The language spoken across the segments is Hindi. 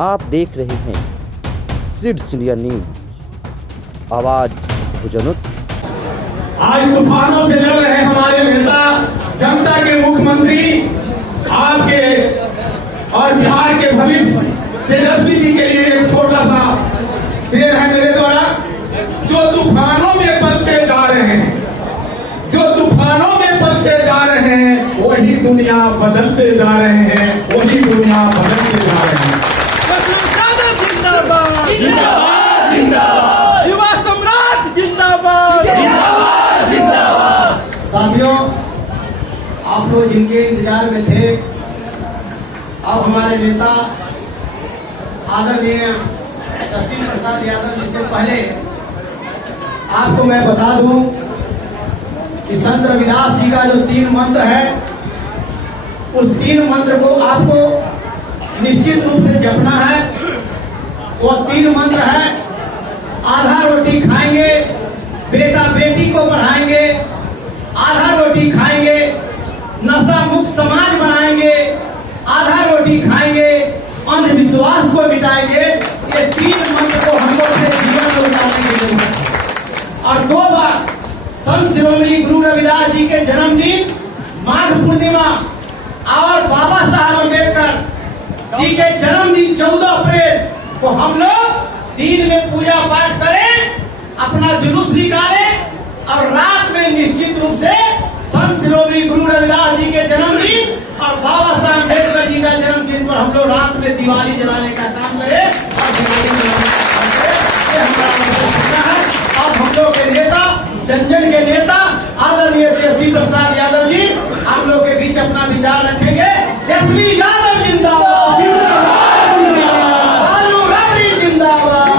आप देख रहे हैं सिड्स इंडिया न्यूज, आवाज भुजनुत। आज तूफानों से लड़ रहे हमारे नेता, जनता के मुख्यमंत्री आपके और बिहार के भविष्य तेजस्वी जी के लिए एक छोटा सा शेर है मेरे द्वारा। जो तूफानों में पलते जा रहे हैं, जो तूफानों में पलते जा रहे हैं, वही दुनिया बदलते जा रहे हैं, वही दुनिया बदलते जा रहे हैं। जिंदाबाद जिंदाबाद जिंदाबाद, युवा सम्राट जिंदाबाद जिंदाबाद जिंदाबाद। साथियों, आप लोग जिनके इंतजार में थे, अब हमारे नेता आदरणीय तहसील प्रसाद यादव जी से पहले आपको मैं बता दूं कि संत रविदास जी का जो 3 मंत्र है, उस 3 मंत्र को आपको निश्चित रूप से जपना है। वो 3 मंत्र है: आधा रोटी खाएंगे, बेटा बेटी को पढ़ाएंगे, आधा रोटी खाएंगे, नशा मुक्त समाज बनाएंगे, आधा रोटी खाएंगे, अंधविश्वास को मिटाएंगे। ये 3 मंत्र को हम लोग अपने जीवन में उतारने की जरूरत है। और 2 बार संत शिरोमणि गुरु रविदास जी के जन्मदिन, माघ पूर्णिमा और बाबा साहब अम्बेडकर जी के जन्मदिन 14 अप्रैल को हम लोग दिन में पूजा पाठ करें, अपना जुलूस निकालें और रात में निश्चित रूप से संत शिरोमणि गुरु रविदास जी के जन्मदिन और बाबा साहब अम्बेडकर जी का जन्मदिन पर हम लोग रात में दिवाली जलाने का काम करें और दिवाली जलाने का काम करें। ये हमारा है। अब हम लोग के नेता, जन जन के नेता आदरणीय तहसील प्रसाद यादव जी आप लोग के बीच अपना विचार रखेंगे। तेजस्वी यादव जिंदाबाद, लालू राबड़ी जिंदाबाद,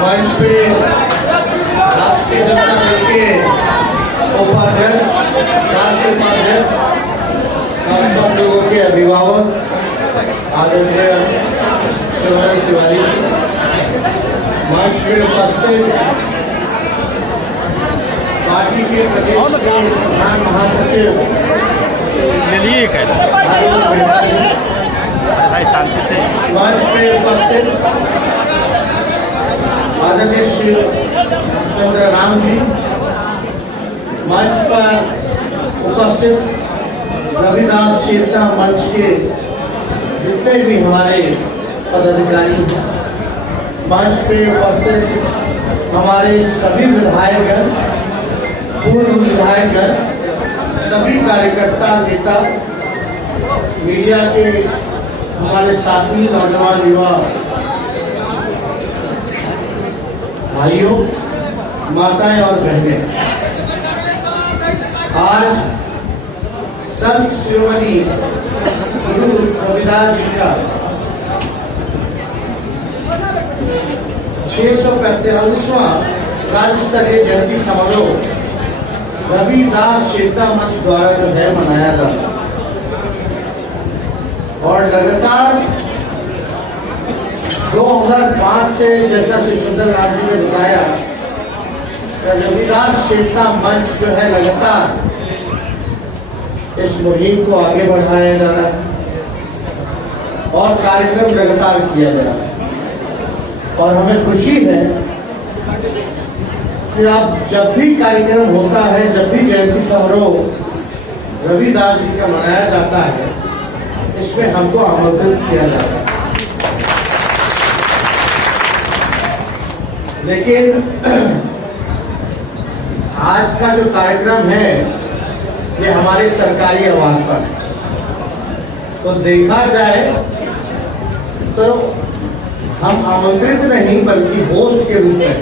मंच पे राष्ट्रीय जनता दल के उपाध्यक्ष, राष्ट्रीय उपाध्यक्ष, सब लोगों के अभिभावक आदरणीय शिवराज तिवारी, मंच पे उपस्थित पार्टी के प्रदेश प्रधान महासचिव शांति से मंच पे उपस्थित आदरणीय श्री चंद्र राम जी, मंच पर उपस्थित रविदास चेतना मंच के जितने भी हमारे पदाधिकारी हैं, मंच पे उपस्थित हमारे सभी विधायकगण, पूर्व विधायकगण, सभी कार्यकर्ता, नेता, मीडिया के हमारे साथी, नौजवान युवा भाइयों, माताएं और बहनें, आज संत शिरोमणि गुरु रविदास जी का 645वां राज्य स्तरीय जयंती समारोह रविदास चेतना मंच द्वारा जो है मनाया जाता है। और लगातार 2005 से, जैसा श्री सुंदर राम जी ने बताया, रविदास चेतना मंच जो है लगातार इस मुहिम को आगे बढ़ाया जा रहा है और कार्यक्रम लगातार किया जा रहा है। और हमें खुशी है कि अब जब भी कार्यक्रम होता है, जब भी जयंती समारोह रविदास जी का मनाया जाता है, इसमें हमको आमंत्रित किया जाता है। लेकिन आज का जो कार्यक्रम है ये हमारे सरकारी आवास पर है, तो देखा जाए तो हम आमंत्रित नहीं बल्कि होस्ट के रूप में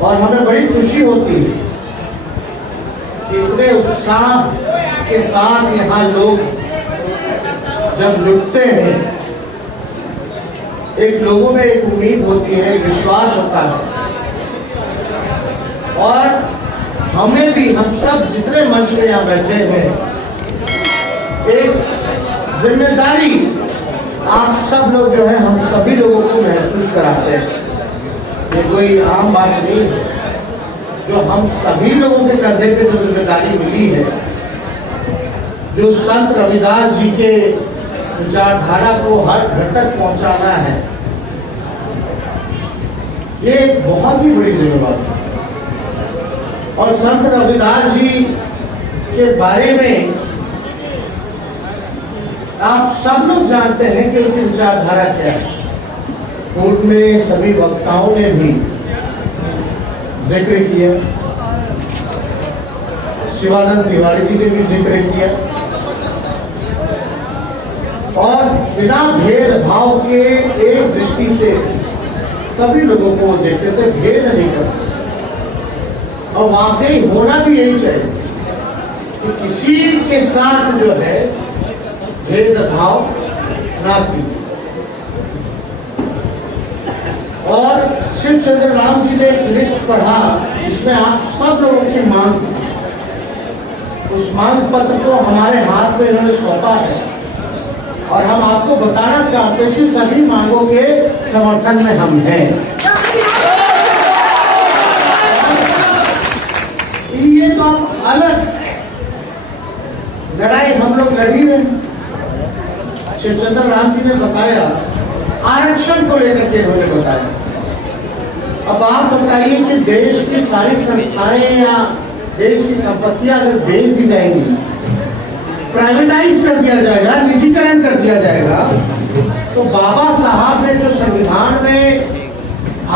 और हमें बड़ी खुशी होती है कि इतने उत्साह के साथ यहाँ लोग जब जुटते हैं एक लोगों में एक उम्मीद होती है, एक विश्वास होता है, और हमें भी, हम सब जितने मंच में यहाँ बैठे हैं, एक जिम्मेदारी आप सब लोग जो है, हम सभी लोगों को महसूस कराते हैं। ये कोई आम बात नहीं है, जो हम सभी लोगों के कंधे पे जो जिम्मेदारी मिली है, जो संत रविदास जी के विचारधारा को हर घर तक पहुंचाना है, ये एक बहुत ही बड़ी जिम्मेदारी है। और संत रविदास जी के बारे में आप सब लोग जानते हैं कि उनकी विचारधारा क्या है। कोर्ट में सभी वक्ताओं ने भी जिक्र किया, शिवानंद तिवारी जी ने भी जिक्र किया, और बिना भेदभाव के एक दृष्टि से सभी लोगों को देखते थे, भेद नहीं करते। और वाकई होना भी यही चाहिए कि किसी के साथ जो है भेदभाव ना की। और शिव चंद्र राम जी ने एक लिस्ट पढ़ा जिसमें आप सब लोगों की मांग थी। उस मांग पत्र को हमारे हाथ में इन्होंने सौंपा है, और हम आपको बताना चाहते हैं कि सभी मांगों के समर्थन में हम हैं। ये तो अलग लड़ाई हम लोग लड़ी रहे। शिवचंद्र राम जी ने बताया, आरक्षण को लेकर के उन्होंने बताया। अब आप बताइए कि देश की सारी संस्थाएं या देश की संपत्तियां अगर बेच दी जाएंगी, प्राइवेटाइज कर दिया जाएगा, निजीकरण कर दिया जाएगा, तो बाबा साहब ने जो संविधान में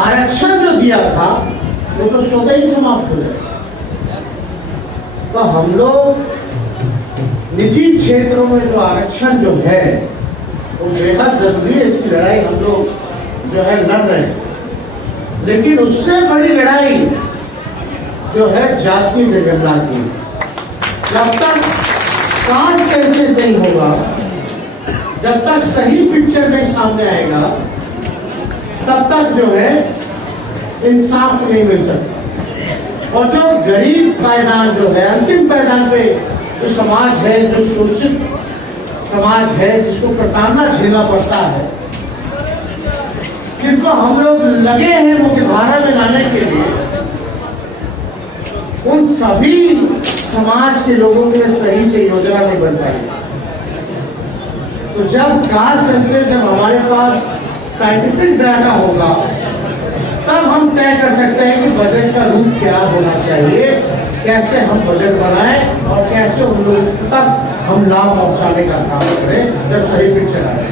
आरक्षण जो दिया था वो तो स्वतः ही समाप्त हो जाएगा। तो हम लोग निजी क्षेत्रों में जो आरक्षण जो है वो बेहद जरूरी है। इसकी लड़ाई हम लोग जो है लड़ रहे हैं, लेकिन उससे बड़ी लड़ाई जो है जातीय जनगणना की। जब तक कास्ट सेंसस नहीं होगा, जब तक सही पिक्चर नहीं सामने आएगा, तब तक जो है इंसाफ नहीं मिल सकता। और जो गरीब पायदान जो है, अंतिम पायदान पे जो समाज है, जो शोषित समाज है, जिसको प्रताड़ना झेलना पड़ता है, जिनको हम लोग लगे हैं मुख्यधारा में लाने के लिए, उन सभी समाज के लोगों के लिए सही से योजना नहीं बन पाई। तो जब कास्ट सेंसस, जब हमारे पास साइंटिफिक डाटा होगा, तब हम तय कर सकते हैं कि बजट का रूप क्या होना चाहिए, कैसे हम बजट बनाएं और कैसे उन लोगों तक हम लाभ पहुंचाने का काम करें जब सही पिक्चर आए।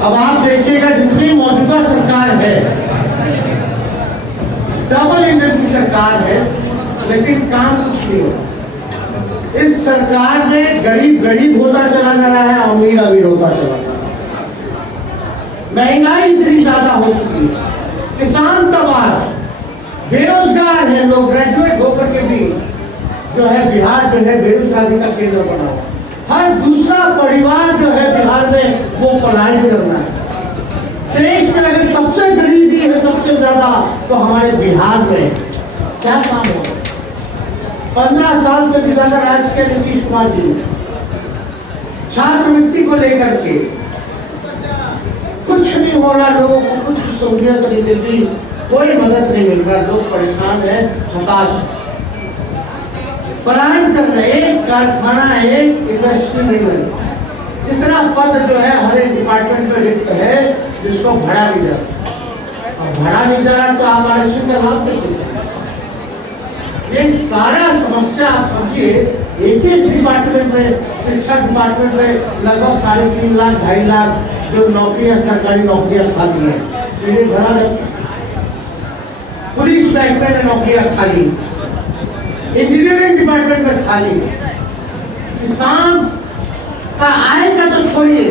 अब आप देखिएगा, जितनी मौजूदा सरकार है, डबल इंजन की सरकार है, लेकिन काम कुछ नहीं होता। इस सरकार में गरीब गरीब होता चला जा रहा है, अमीर अमीर होता चला जा रहा है। महंगाई इतनी ज्यादा हो चुकी है, किसान तबाह है, बेरोजगार है लोग, ग्रेजुएट होकर के भी जो है बिहार जो है बेरोजगारी का केंद्र बना हुआ। हर दूसरा परिवार जो है बिहार में वो पलायन करना है। देश में अगर सबसे गरीबी है सबसे ज्यादा, तो हमारे बिहार में क्या काम होगा? 15 साल से भी ज्यादा राज्य के नीतीश कुमार जी ने छात्रवृत्ति को लेकर के कुछ नहीं हो रहा, लोगों को कुछ सहूलियत नहीं मिलती, कोई मदद नहीं मिल रहा, लोग परेशान है, हताश है, पलायन कर रहे। एक कारखाना, एक इंडस्ट्री नहीं मिल रही। इतना पद जो है हर एक डिपार्टमेंट में रिक्त है, जिसको भरा नहीं जा रहा। अब भरा नहीं जा रहा तो आप आरक्षण का लाभ कैसे? ये सारा समस्या आप समझिए, एक एक डिपार्टमेंट में, शिक्षा डिपार्टमेंट में लगभग 3.5 लाख 2.5 लाख जो नौकरियां, सरकारी नौकरियां खाली है, तो ये भरा है। पुलिस महकमे में नौकरियां खाली, इंजीनियरिंग डिपार्टमेंट में खाली। किसान का आय का तो छोड़िए,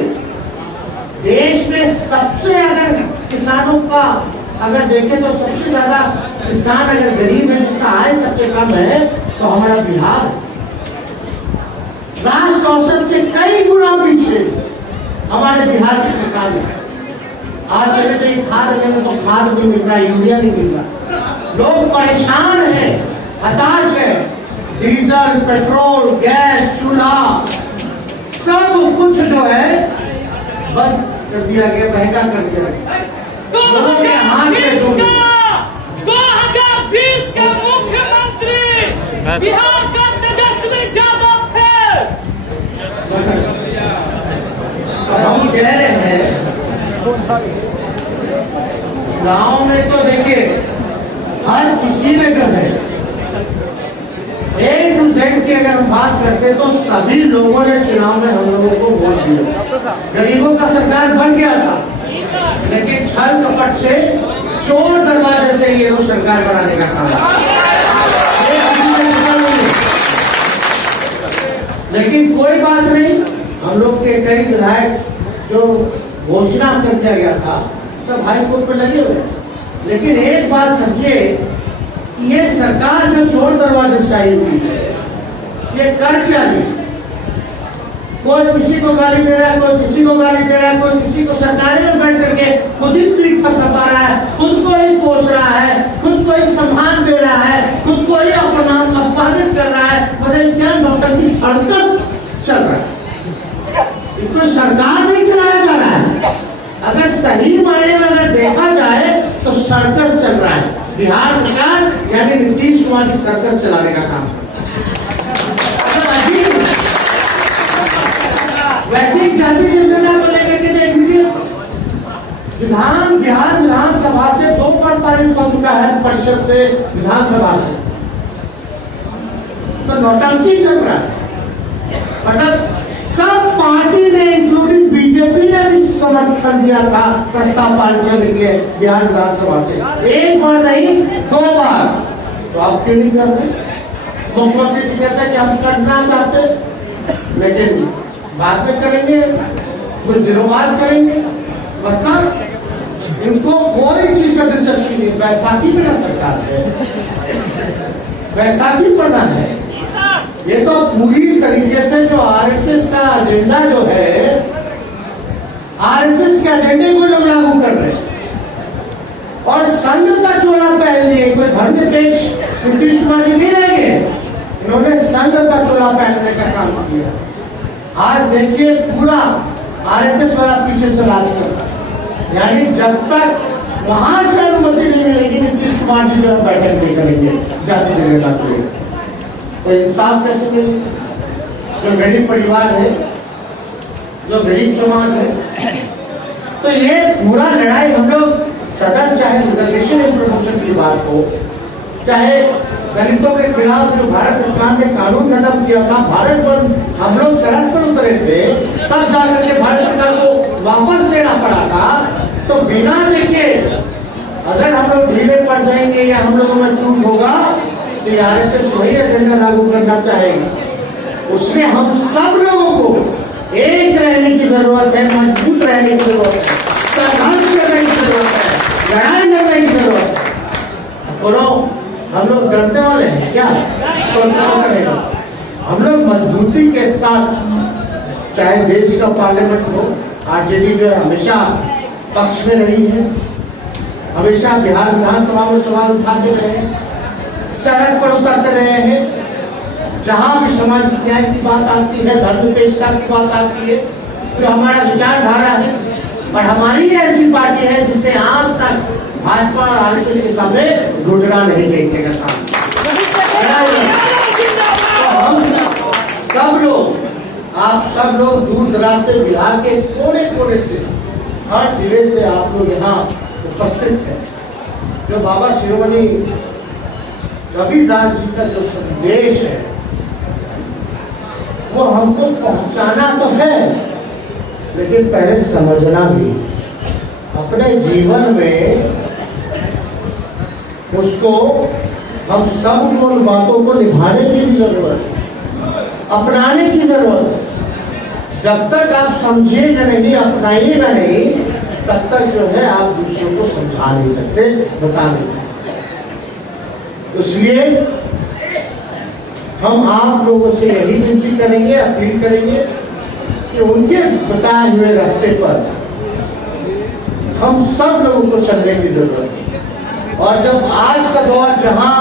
देश में सबसे अगर किसानों का अगर देखें तो सबसे ज्यादा किसान अगर गरीब है, जिसका आय सबसे कम है, तो हमारा बिहार राष्ट्र औसत से कई गुना पीछे हमारे बिहार के किसान हैं। आज चले तो खाद लेना तो खाद भी मिल रहा है, यूरिया नहीं मिल रहा। लोग परेशान हैं, हताश है। डीजल, पेट्रोल, गैस, चूल्हा सब कुछ जो है बंद कर दिया गया, महंगा कर दिया गया। 2020 का मुख्यमंत्री बिहार का तेजस्वी यादव थे। हम कह रहे हैं गांव में तो देखिए हर किसी ने जो है A to Z की अगर हम बात करते तो सभी लोगों ने चुनाव में हम लोगों को वोट दिया। गरीबों का सरकार बन गया था, लेकिन छल कपट से चोर दरवाजे से ये लोग सरकार बनाने का काम। लेकिन कोई बात नहीं, हम लोग के कई विधायक जो घोषणा कर दिया गया था सब हाई कोर्ट पे लगे हुए। लेकिन एक बात समझिए, ये सरकार जो चोर दरवाजे से आई हुई है, ये कर क्या दी? कोई किसी को गाली दे रहा है, कोई किसी को गाली दे रहा है, कोई किसी को सरकार में बैठ करके खुद ही पीठ थपथपा रहा है, खुद को ही कोस रहा है, खुद को ही सम्मान दे रहा है, खुद को ही अपमानित कर रहा है। मतलब क्या डॉक्टर की सर्कस चल रहा है, इसको सरकार नहीं चलाया जा रहा है। अगर सही मायने में अगर देखा जाए तो सर्कस चल रहा है। बिहार सरकार यानी नीतीश कुमार की सर्कस चलाने का काम। वैसे ही जाति जनगणना को लेकर के देख लीजिए, बिहार विधानसभा से 2 बार पारित हो चुका है, परिषद से, विधानसभा से। तो नौटंकी चल रहा है। मतलब सब पार्टी ने इंक्लूडिंग बीजेपी ने भी समर्थन दिया था प्रस्ताव पारित करने के लिए बिहार विधानसभा से। 1 बार नहीं 2 बार। तो आप क्यों नहीं करते? मुख्यमंत्री जी कहते हैं कि हम करना चाहते, लेकिन बाद में करेंगे, कुछ दिनों बाद करेंगे। मतलब इनको कोई चीज का दिलचस्पी नहीं। बैसाखी में ना सरकार है, बैसाखी प्रधान है। ये तो पूरी तरीके से जो आरएसएस का एजेंडा जो है, आरएसएस के एजेंडे को लोग लागू कर रहे हैं और संघ का चोला पहन लिए। कोई धर्मनिरपेक्ष नीतीश कुमार जी नहीं रहेंगे, इन्होंने संघ का चोला पहनने का काम किया। आज देखिए पूरा आरएसएस वाला पीछे से राज करता है। यानी जब तक वहां से अनुमति नहीं मिलेगी नीतीश कुमार जी जो बैठक नहीं करेंगे जाति जनगणना को लेकर, तो इंसाफ कैसे मिलेगा? जो गरीब परिवार है, जो गरीब समाज है, तो ये पूरा लड़ाई हम लोग सदन, चाहे रिजर्वेशन एंड प्रमोशन की बात हो, चाहे दलितों के खिलाफ जो भारत सरकार ने कानून कदम किया था, भारत बंद, हम लोग सड़क पर उतरे थे, तब जाकर के भारत सरकार को वापस लेना पड़ा था। तो बिना देखे अगर हम लोग ढीले पड़ जाएंगे या हम लोगों में चूक होगा तो आरएसएस वही एजेंडा लागू करना चाहेगी। उसमें हम सब लोगों को एक रहने की जरूरत है, मजबूत रहने की जरूरत है, संघर्ष करने की जरूरत है, लड़ाई लड़ने की जरूरत है। बोलो, हम लोग डरने वाले हैं क्या? तो करेगा। हम लोग मजबूती के साथ, चाहे देश का पार्लियामेंट हो, आरजेडी जो है हमेशा पक्ष में रही है, हमेशा बिहार विधानसभा में सवाल उठाते रहे हैं, सड़क पर उतरते रहे हैं। जहां भी समाज न्याय की बात आती है, धर्मनिरपेक्षता की बात आती है, तो हमारा विचारधारा है। और हमारी ऐसी पार्टी है जिसने आज तक भाजपा और आरएसएस के सामने घुटना नहीं देखने का काम। हम सब लोग, आप सब लोग दूर दराज से, बिहार के कोने कोने से, हर जिले से आप लोग यहाँ उपस्थित हैं। जो बाबा शिरोमणि रविदास जी का जो संदेश है वो हमको पहुंचाना तो है, लेकिन पहले समझना भी, अपने जीवन में उसको हम सब को उन बातों को निभाने की भी जरूरत है, अपनाने की जरूरत है। जब तक आप समझिएगा नहीं, अपनाइएगा नहीं, तब तक जो है आप दूसरों को समझा नहीं सकते, बता नहीं सकते। इसलिए हम आप लोगों से यही विनती करेंगे, अपील करेंगे कि उनके बताए हुए रास्ते पर हम सब लोगों को चलने की जरूरत है। और जब आज का दौर जहां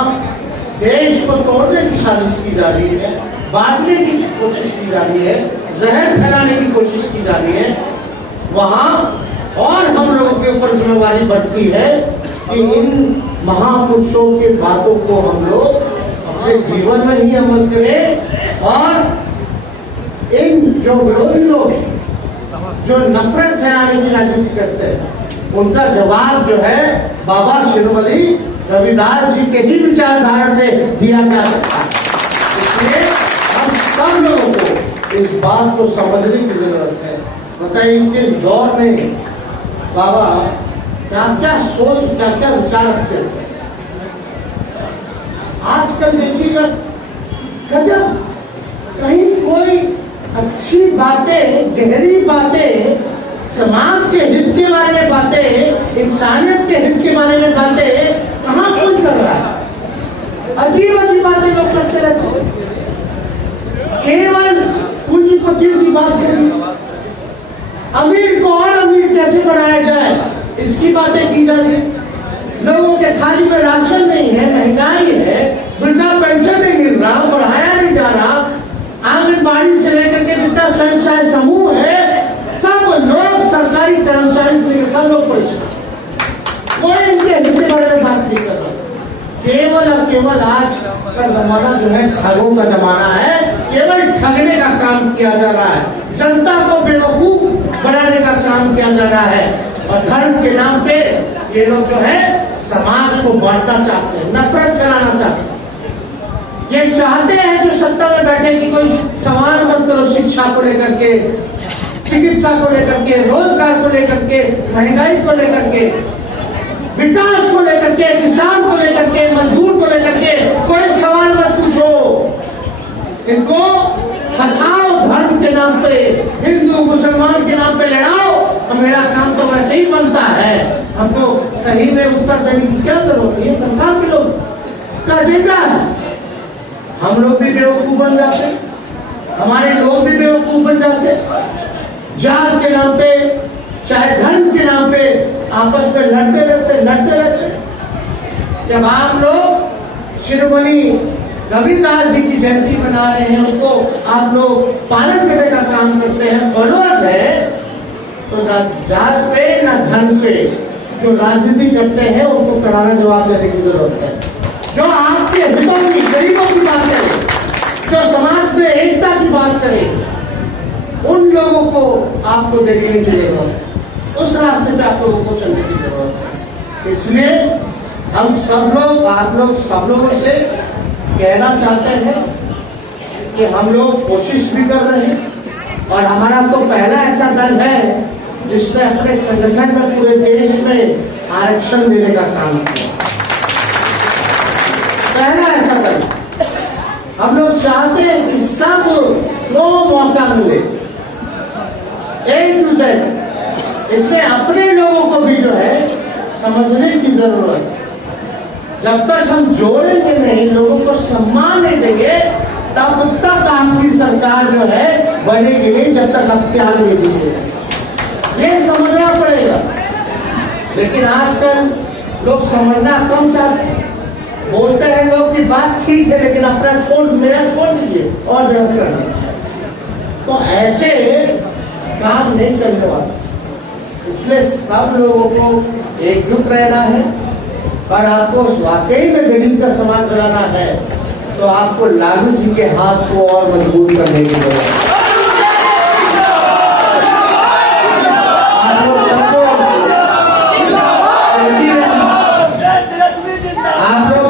देश को तोड़ने की साजिश की जा रही है, बांटने की कोशिश की जा रही है, जहर फैलाने की कोशिश की जा रही है, वहां और हम लोगों के ऊपर जिम्मेवारी बढ़ती है कि इन महापुरुषों की बातों को हम लोग अपने जीवन में ही अमल करें और इन जो विरोधी लोग जो नफरत फैलाने की राजनीति करते हैं उनका जवाब जो है बाबा शिरोमणि रविदास जी के ही विचारधारा से दिया जा सकता है। इसलिए हम सब लोगों को इस बात को समझने की जरूरत है। बताइए किस दौर में बाबा क्या क्या सोच क्या क्या विचार रखते हैं। आजकल देखिएगा गजब, कहीं कोई अच्छी बातें, गहरी बातें, समाज के हित के बारे में बातें, इंसानियत के हित के बारे में बातें कहाँ कोई कर रहा है। अजीब अजीब बातें लोग करते रहते हैं। केवल पूंजीपतियों की बात करें, अमीर को और अमीर कैसे बनाया जाए इसकी बातें की जा रही है। लोगों के थाली में राशन नहीं है, महंगाई है, वृद्धा पेंशन नहीं मिल रहा, बढ़ाया नहीं जा रहा, आंगनबाड़ी से लेकर के जितना स्वयं सहायता समूह है सब लोग सरकारी कर्मचारी से लेकर सब लोग परेशान। कोई इनके हित के बारे में बात नहीं कर रहा। केवल और केवल आज का जमाना जो है ठगों का जमाना है, केवल ठगने का काम किया जा रहा है, जनता को बेवकूफ बनाने का काम किया जा रहा है और धर्म के नाम पे ये लोग जो है समाज को बांटना चाहते हैं, नफरत फैलाना चाहते हैं। ये चाहते हैं जो सत्ता में बैठे कि कोई सवाल मत करो शिक्षा को लेकर के, चिकित्सा को लेकर के, रोजगार को लेकर के, महंगाई को लेकर के, विकास को लेकर के, किसान को लेकर के, मजदूर को लेकर के कोई सवाल मत पूछो। इनको फंसाओ धर्म के नाम पे, हिंदू मुसलमान के नाम पे लड़ाओ और मेरा काम तो वैसे ही बनता है। हमको सही में उत्तर देने की क्या जरूरत है? सरकार के लोग का एजेंडा है। हम लोग भी बेवकूफ बन जाते, हमारे लोग भी बेवकूफ बन जाते। जात के नाम पे चाहे धर्म के नाम पे आपस में लड़ते रहते। जब आप लोग शिरोमणि रविदास जी की जयंती मना रहे हैं, उसको आप लोग पालन करने का काम करते हैं, फॉलोअर्स है, तो ना जात पे ना धर्म पे जो राजनीति करते हैं उनको करारा जवाब देने की जरूरत है। जो आपके हितों की, गरीबों की बात करे, जो समाज में एकता की बात करे, उन लोगों को आपको देखने की जरूरत है, उस रास्ते पे आप लोगों को चलने की जरूरत है। इसलिए हम सब लोग, आप लोग सब लोगों से कहना चाहते हैं कि हम लोग कोशिश भी कर रहे हैं और हमारा तो पहला ऐसा दल है जिसने अपने संगठन में पूरे देश में आरक्षण देने का काम किया। पहला ऐसा दल। हम लोग चाहते हैं कि सब को मौका मिले, A to Z। इसमें अपने लोगों को भी जो है समझने की जरूरत है। जब तक हम जोड़ेंगे नहीं, लोगों को सम्मान नहीं देंगे, तब तक आपकी सरकार जो है बनेगी नहीं, जब तक आप प्यार नहीं देंगे। ये समझना पड़ेगा। लेकिन आजकल लोग समझना कम चाहते हैं। बोलते हैं लोग की बात ठीक है लेकिन अपना मेरा छोड़ दीजिए और जब करना, तो ऐसे काम नहीं चलने वाला। इसलिए सब लोगों को एकजुट रहना है और आपको वाकई में गरीब का समाज बनाना है तो आपको लालू जी के हाथ को और मजबूत करने की जरूरत है। आप लोग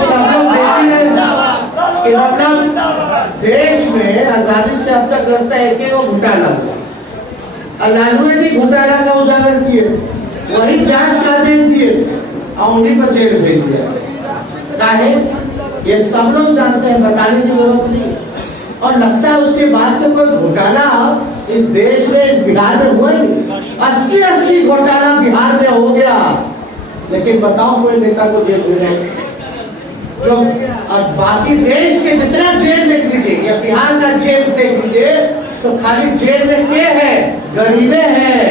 सब लोग देखते हैं कि मतलब देश में आजादी से अब तक लगता है कि वो घोटाला हुआ और लालू ने घोटाला का उजागर किए, वही जांच का आदेश दिए और उन्हीं को जेल भेज दिया। काहे? ये सब लोग जानते हैं, बताने की जरूरत नहीं। और लगता है उसके बाद से कोई घोटाला इस देश में, इस बिहार में हुआ ही। 80 घोटाला बिहार में हो गया, लेकिन बताओ कोई नेता को जेल भेजा जो? और बाकी देश के जितना जेल देख लीजिए या बिहार का जेल देख लीजिए तो खाली जेल में क्या है? गरीबे हैं,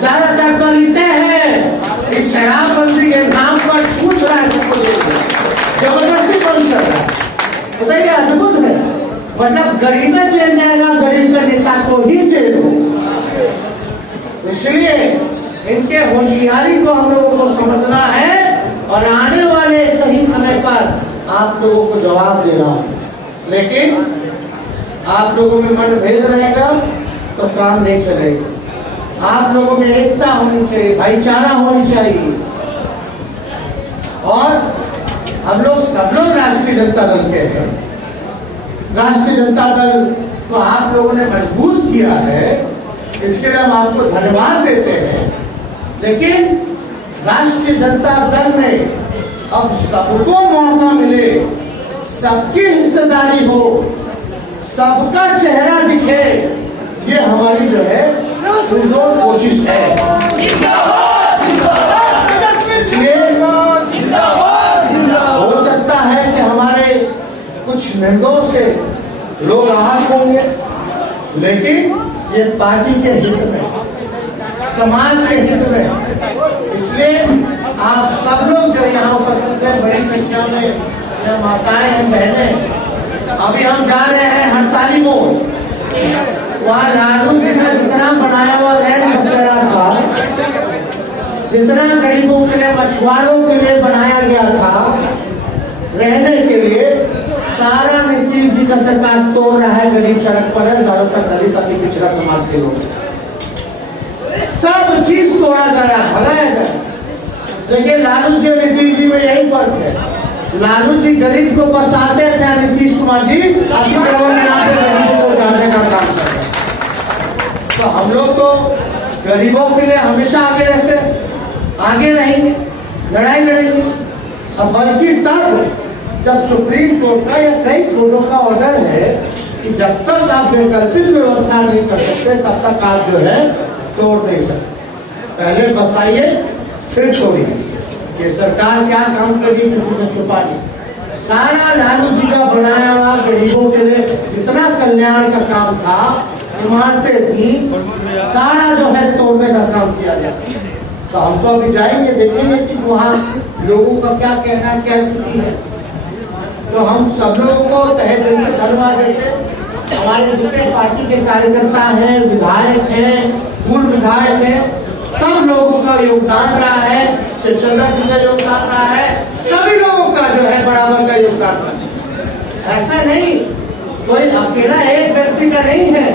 ज्यादातर दलितें हैं मतलब गरीब में जेल जाएगा, गरीब का नेता को ही जेल हो। इसलिए इनके होशियारी को हम लोगों को समझना है और आने वाले सही समय पर आप लोगों को जवाब देना है। लेकिन आप लोगों में मतभेद रहेगा तो काम नहीं चलेगा। आप लोगों में एकता होनी चाहिए, भाईचारा होनी चाहिए। और हम लोग सब लोग राष्ट्रीय जनता दल के हैं। राष्ट्रीय जनता दल को आप लोगों ने मजबूत किया है, इसके लिए हम आपको धन्यवाद देते हैं। लेकिन राष्ट्रीय जनता दल में अब सबको मौका मिले, सबकी हिस्सेदारी हो, सबका चेहरा दिखे, ये हमारी जो है पुरजोर कोशिश है। इसलिए हो सकता है कि हमारे कुछ निर्दोष से लोग आहत होंगे, लेकिन ये पार्टी के हित में, समाज के हित में। इसलिए आप सब लोग जो यहाँ उपस्थित हैं, बड़ी संख्या में ये माताएं हैं, बहनें, अभी हम जा रहे हैं हड़ताली मोड़। वहाँ लालू जी का जितना बनाया हुआ रैन बसेरा था, जितना गरीबों के लिए, मछुआरों के लिए बनाया गया था रहने के लिए, सारा नीतीश जी का सरकार तोड़ रहा है। गरीब सड़क पर है, ज्यादातर दलित अति पिछड़ा समाज के लोग, सब चीज तोड़ा जा रहा है, भगाया जा रहा है। देखिए लालू जी और नीतीश जी में यही फर्क है। लालू जी गरीब को बसाते थे, नीतीश कुमार जी अभी गरीबों को उठाने का काम करते हैं। तो हम लोग तो गरीबों के लिए हमेशा आगे रहते हैं, आगे रहेंगे, लड़ाई लड़ेंगे। अब बल्कि तब जब सुप्रीम कोर्ट का या कई कोर्टों का ऑर्डर है कि जब तक आप वैकल्पिक व्यवस्था नहीं कर सकते तब तक आप जो है तोड़ नहीं सकते। पहले बसाइए फिर तोड़िए। ये सरकार क्या काम करेगी किसी से छुपा नहीं। सारा लालू जी का बनाया हुआ गरीबों के लिए जितना कल्याण का काम था, इमारतें थी, सारा जो है तोड़ने का काम किया गया। तो हम तो अभी जाएंगे, देखेंगे कि वहाँ लोगों का क्या कहना है, क्या स्थिति है। तो हम सब लोगों को तहे दिल से धन्यवाद देते। हमारे जितने पार्टी के कार्यकर्ता हैं, विधायक हैं, पूर्व विधायक हैं, सब लोगों का योगदान रहा है। शिवचंद्र जी का योगदान रहा है, सभी लोगों का जो है बराबर का योगदान रहा है। ऐसा नहीं कोई अकेला एक व्यक्ति का नहीं है।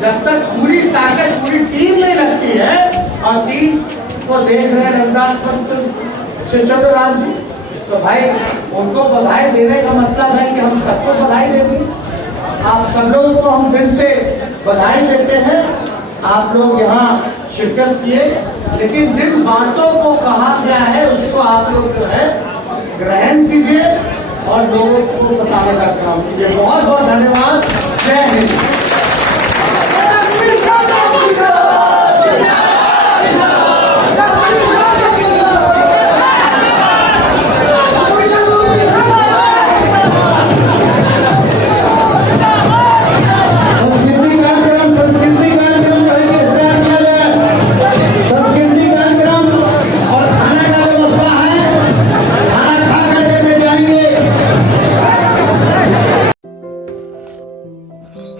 जब तक पूरी ताकत पूरी टीम में लगती है, और टीम को देख रहे रविदास पंत, शिवचंद्र राम जी, तो भाई उनको बधाई देने का मतलब है कि हम सबको बधाई देंगे। आप सब लोगों को हम दिल से बधाई देते हैं। आप लोग यहाँ शिरकत किए, लेकिन जिन बातों को कहा गया है उसको आप लोग जो है ग्रहण कीजिए और लोगों को बताने का काम कीजिए। बहुत बहुत धन्यवाद। जय हिंद।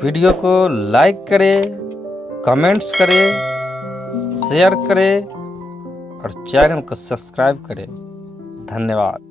वीडियो को लाइक करें, कमेंट्स करें, शेयर करें और चैनल को सब्सक्राइब करें। धन्यवाद।